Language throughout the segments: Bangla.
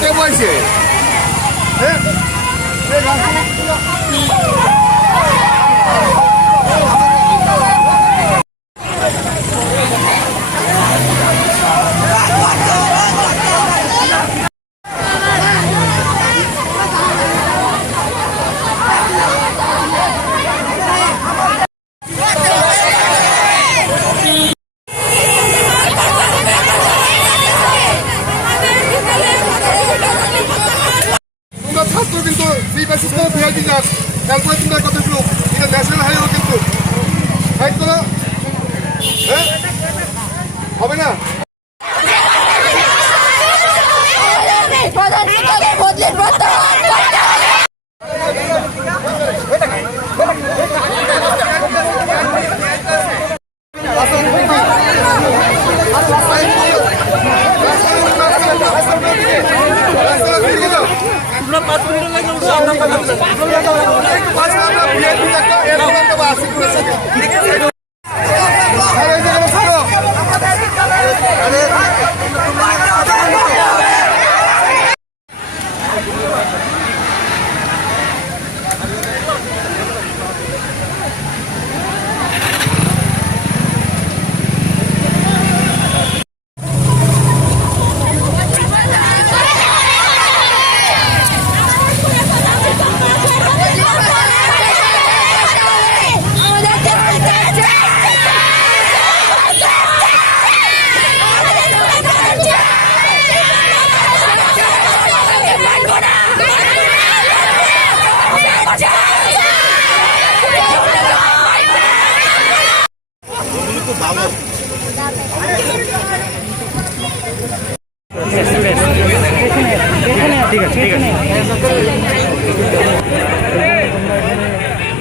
কে বলছে ছাত্র কিন্তু সেই বেসিসে ভিআইপি যান তারপরে তোমরা কতগুলো এটা ন্যাশনাল হাইওয়ে কিন্তু ফাইট করো হ্যাঁ হবে না ঠিক আছে ঠিক আছে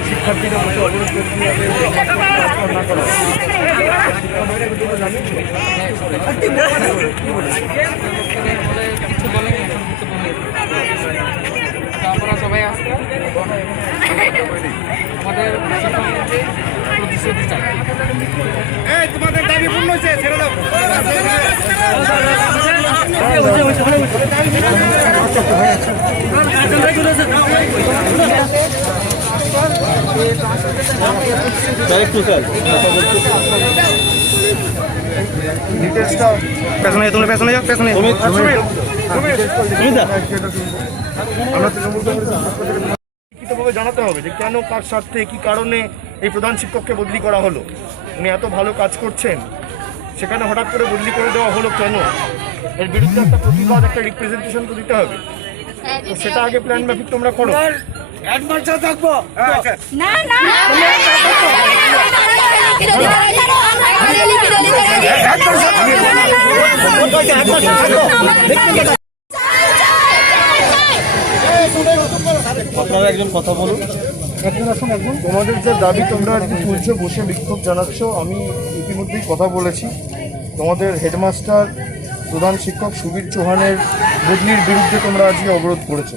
শিক্ষার্থীরা বসে অবরোধ আমরা সবাই আসতে আমাদের প্রতিশ্রুতি চাই তোমাদের দাবি পূর্ণ হয়েছে ছেড়ে দাও পেছনে তোমরা পেছনে যাও পেছনে আমরা তৃণমূল লিখিতভাবে জানাতে হবে যে কেন কার স্বার্থে কি কারণে এই প্রধান শিক্ষককে বদলি করা হলো। উনি এত ভালো কাজ করছেন, সেখানে হঠাৎ করে বদলি করে দেওয়া হলো কেন? এর বিরুদ্ধে একটা প্রতিবাদ, একটা রিপ্রেজেন্টেশন তো দিতে হবে। তো সেটা আগে প্ল্যান মাফিক তোমরা করো। আপনারা একজন কথা বলুন, একজন আসুন, একজন। তোমাদের যে দাবি তোমরা আর কি তুলছো, বসে বিক্ষোভ জানাচ্ছ, আমি ইতিমধ্যেই কথা বলেছি। তোমাদের হেডমাস্টার প্রধান শিক্ষক সুবীর চৌহানের বদলির বিরুদ্ধে তোমরা আজকে অবরোধ করেছো,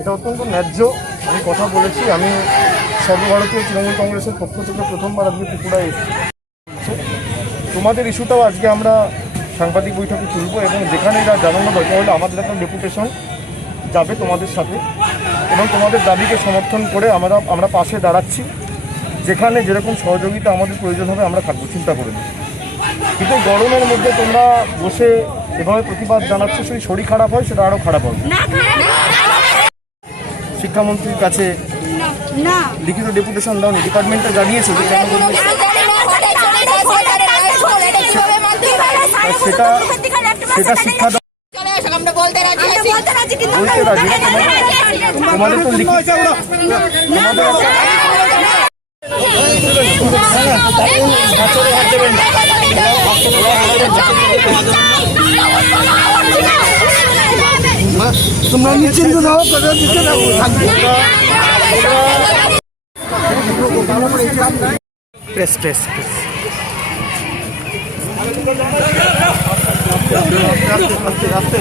এটা অত্যন্ত ন্যায্য। আমি কথা বলেছি, আমি সর্বভারতীয় তৃণমূল কংগ্রেসের পক্ষ থেকে প্রথমবার আজকে ত্রিপুরায় এসেছি। তোমাদের ইস্যুটাও আজকে আমরা সাংবাদিক বৈঠকে তুলব এবং যেখানে এটা জানানো দরকার হলে আমাদের একটা ডেপুটেশন যাবে তোমাদের সাথে এবং তোমাদের দাবিকে সমর্থন করে আমরা পাশে দাঁড়াচ্ছি। যেখানে যেরকম সহযোগিতা আমাদের প্রয়োজন হবে আমরা থাকবো, চিন্তা করে নিই। কিন্তু গরমের মধ্যে তোমরা বসে এভাবে প্রতিবাদ জানাচ্ছ, সেই শরীর খারাপ হয়, সেটা আরও খারাপ হবে। শিক্ষামন্ত্রীর কাছে লিখিত ডেপুটেশন দাওনি, ডিপার্টমেন্টটা জানিয়েছে যে সেটা শিক্ষা বলতে রাজি, তোমাদের তো লিখিত তোমরা নিশ্চিন্ত দাও, প্রেস প্রেস প্রেস আস্তে আস্তে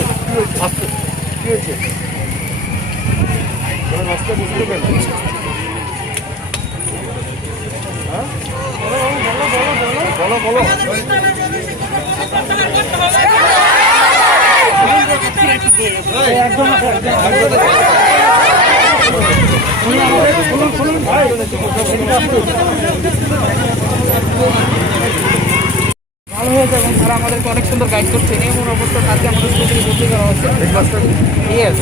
আস্তে আস্তে হয়েছে? তোমার মাস্টার বুঝতে কেন? হ্যাঁ বলো বলো ভালো হয়েছে এবং তারা আমাদেরকে অনেক সুন্দর গাইড করছে। এমন অবস্থা তাকে আমাদের স্কুল থেকে ভর্তি করা হচ্ছে। হেডমাস্টার ইয়েস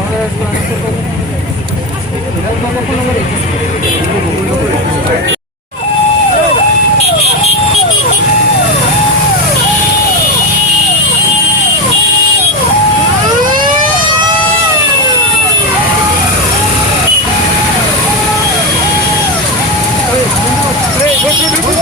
আমরা আমাদের ফোন নম্বর Hey,